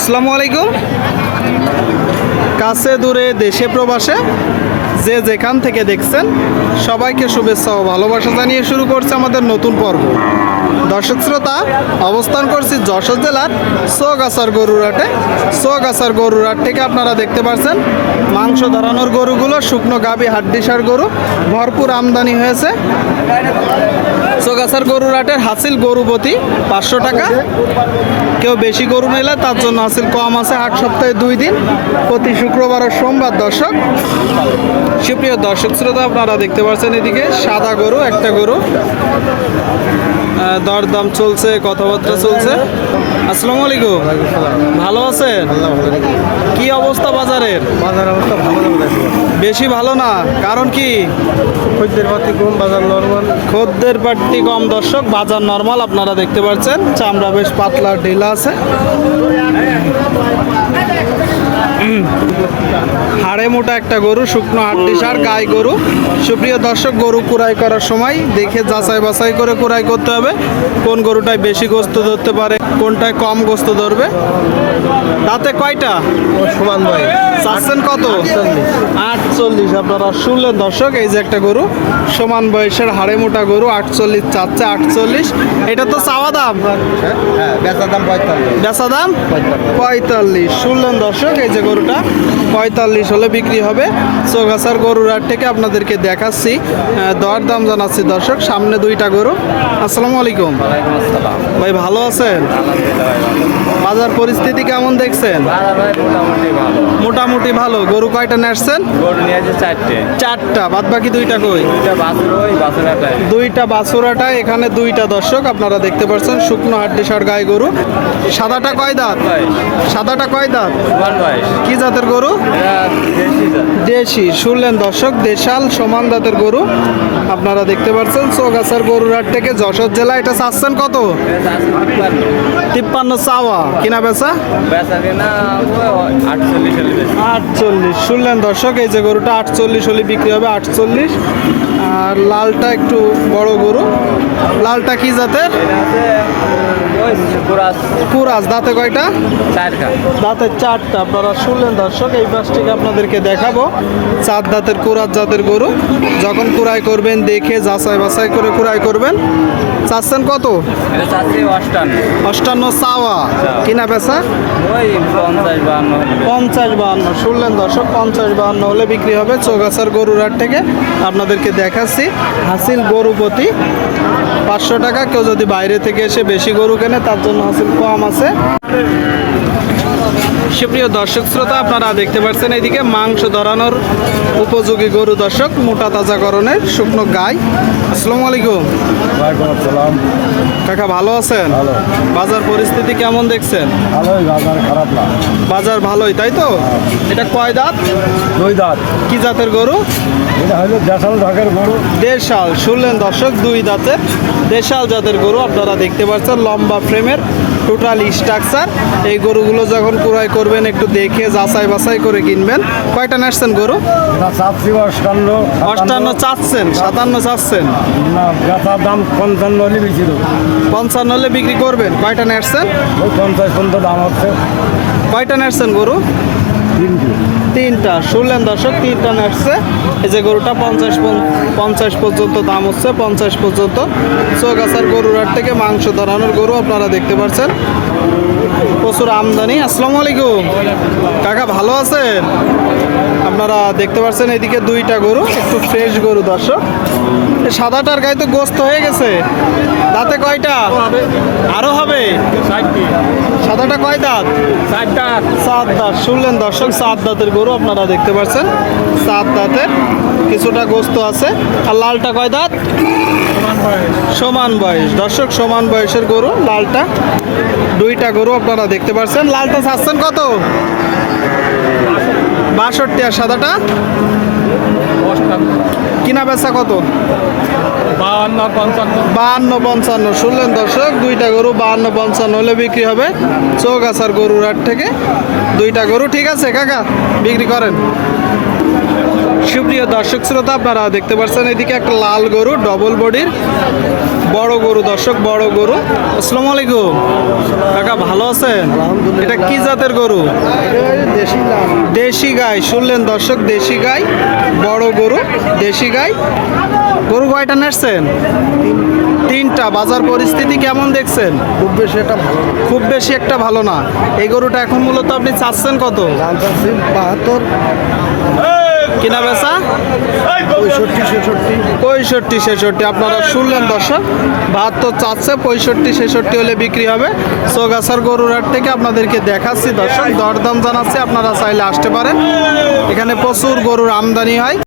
আসসালামু আলাইকুম। কাছে দূরে দেশে প্রবাসে যে যেখান থেকে দেখছেন সবাইকে শুভেচ্ছা ও ভালোবাসা জানিয়ে শুরু করছে আমাদের নতুন পর্ব। দর্শক শ্রোতা, অবস্থান করছি যশোর জেলার চৌগাছার গরুর হাটে। চৌগাছার গরুর হাট থেকে আপনারা দেখতে পাচ্ছেন মাংস ধরানোর গরুগুলো, শুকনো গাভী হাড্ডিসার গরু ভরপুর আমদানি হয়েছে। চৌগাছার গরুর হাটের হাসিল গরু প্রতি 500 টাকা। কেউ বেশি গরু নিলে তার জন্য হাসিল কম আছে। হাট সপ্তাহে 2 দিন, প্রতি শুক্রবার ও সোমবার। দর্শক, সুপ্রিয় দর্শক শ্রোতা, আপনারা দেখতে পাচ্ছেন এদিকে সাদা গরু, একটা গরু দরদাম চলছে, কথাবার্তা চলছে। আসসালামু আলাইকুম, ভালো আছেন? কি অবস্থা বাজারের? বাজার অবস্থা ভালো না, বেশি ভালো না, কারণ কি? খদ্দের পাতি কম, বাজার নরমাল। খদ্দের পাটি কম। দর্শক, বাজার নরমাল আপনারা দেখতে পাচ্ছেন। চামড়া বেশ পাতলা ঢিলা আছে। হাড়ে মোটা একটা গরু, শুকনো হাড্ডিসার গাই গরু। সুপ্রিয় দর্শক, গরু কুড়াই করার সময় দেখে যাচাই বাছাই করে কুড়াই করতে হবে। কোন গরুটায় বেশি গোস্ত ধরতে পারে, কোনটায় কম গোস্ত ধরবে। তাতে কয়টা? সমান ভাই, চাচ্ছেন কত? 48। আপনারা শুনলেন দর্শক, এই যে একটা গরু সমান বয়সের হাড়ে মোটা গরু, 48 চাচ্ছে। 48 এটা তো চাওয়া দাম, হ্যাঁ বেচা দাম 45। বেচা দাম 45। শুনলেন দর্শক, এই যে গরুটা 45 হলে বিক্রি হবে। চৌগাছার গরুর হাট থেকে আপনাদেরকে দেখাচ্ছি, দর দাম জানাচ্ছি। দর্শক, সামনে 2টা গরু। আসসালামু আলাইকুম ভাই, ভালো আছেন? বাজার পরিস্থিতি কেমন দেখছেন? মোটামুটি ভালো। গরু কয়টা নেসছেন? গরু নিয়ে আছে 4টা, বাদ বাকি 2টা কই? 2টা বাছুরাটা এখানে 2টা। দর্শক, আপনারা দেখতে পাচ্ছেন শুকনো হাড্ডিসার গাই গরু। সাদাটা কয় দাঁত? সাদাটা কয় দাঁত? কি জাতের গরু? দেশি। শুনলেন দর্শক, দেশাল সমান দাঁতের গরু আপনারা দেখতে পাচ্ছেন চৌগাছার গরুর হাট থেকে যশোর জেলা। এটা চাচ্ছেন কত? 53 চাওয়া, কিনা বেচা? 48। শুনলেন দর্শক, এই যে গরুটা 48 হলে বিক্রি হবে। 48। আর লালটা একটু বড় গরু। লালটা কি জাতের? কুরাস। দাঁতে কয়টা? দাঁতে 4টা। আপনারা শুনলেন দর্শক, এই পাশ থেকে আপনাদেরকে দেখাবো 4 দাঁতের কুরাস জাতের গরু। যখন কুড়াই করবেন দেখে যাচাই বাছাই করে কুড়াই করবেন। চাচ্ছেন কত? 58 চাওয়া, কিনা বেচা? 50-52। শুনলেন দর্শক, 50-52 হলে বিক্রি হবে। চৌগাছার গরুর হাট থেকে আপনাদেরকে দেখাচ্ছি হাসিল গরু প্রতি 500 টাকা। কেউ যদি বাইরে থেকে এসে বেশি গরু কেনে তার জন্য হাসিল কম আছে। সুপ্রিয় দর্শক শ্রোতা, আপনারা দেখতে পাচ্ছেন এইদিকে মাংস ধরানোর উপযোগী গরু। দর্শক, মোটা তাজা গরনের শুকনো গাই। আসসালামু আলাইকুম কাকা, ভালো আছেন? বাজার পরিস্থিতি কেমন দেখছেন? ভালোই, বাজার খারাপ না। বাজার ভালোই, তাই তো? এটা কয় দাঁত? 2 দাঁত। কি জাতের গরু? এটা হলো দেশাল ঢাকের গরু। দেশাল। শুনলেন দর্শক, 2 দাঁতের দেশাল জাতের গরু আপনারা দেখতে পাচ্ছেন। লম্বা ফ্রেমের, টোটাল স্ট্রাকচার। এই গরুগুলো যখন ক্রয় করবেন একটু দেখে যাচাই বাছাই করে কিনবেন। কয়টা নেসছেন গরু? চাচ্ছি 58 চাচ্ছেন, 57 চাচ্ছেন না, বেচার দাম 55 হলে বেশি দেবো। 55 হলে বিক্রি করবেন। কয়টা নেসছেন? ওই 50 পর্যন্ত দাম হচ্ছে। কয়টা নেসছেন গরু? 3টা। শুনলেন দর্শক, 3টা নেসছে। এই যে গরুটা 50 পর্যন্ত দাম হচ্ছে। 50 পর্যন্ত। চৌগাছার গরুর হাট থেকে মাংস ধরানোর গরু আপনারা দেখতে পাচ্ছেন, প্রচুর আমদানি। আসসালামু আলাইকুম কাকা, ভালো আছেন? আপনারা দেখতে পাচ্ছেন এদিকে 2টা গরু, একটু ফ্রেশ গরু। দর্শক, সাদাটার গায়ে তো গোস্ত হয়ে গেছে। দাঁতে কয়টা? আরো হবে। সাদাটা কয় দাঁত? 4 দাঁত। 7 দাঁত। শুনলেন দর্শক, 7 দাঁতের গরু আপনারা দেখতে পাচ্ছেন। 7 দাঁতের, কিছুটা গোস্ত আছে। আর লালটা কয় দাঁত? সমান বয়স। দর্শক, সমান বয়সের গরু লালটা। 2টা গরু আপনারা দেখতে পাচ্ছেন। লালটা চাচ্ছেন কত? 62। আর সাদাটা? কিনা বেচা কত? 52-55। শুনলেন দর্শক, 2টা গরু 52-55 হলে বিক্রি হবে চৌগাছার গরুর হাট থেকে। 2টা গরু। ঠিক আছে কাকা, বিক্রি করেন। সুপ্রিয় দর্শক শ্রোতা, আপনারা দেখতে পাচ্ছেন এদিকে একটা লাল গরু, ডবল বডির বড় গরু। দর্শক, বড় গরু। আসসালামু আলাইকুম কাকা, ভালো আছেন? এটা কি জাতের গরু? দেশি গাই। শুনলেন দর্শক, দেশি গাই, বড় গরু, দেশি গাই। গরু কয়টা নেসছেন? তিনটা। বাজার পরিস্থিতি কেমন দেখছেন? খুব বেশি একটা ভালো না। এই গরুটা এখন মূলত আপনি চাচ্ছেন কত? 72, কিনা বেচা 65, 65-66। আপনারা শুনলেন দর্শক, 72 চাচ্ছে, 65-66 হলে বিক্রি হবে। চৌগাছার গরুর হাট থেকে আপনাদেরকে দেখাচ্ছি দর্শক, দরদাম জানাচ্ছি, আপনারা চাইলে আসতে পারেন। এখানে প্রচুর গরুর আমদানি হয়।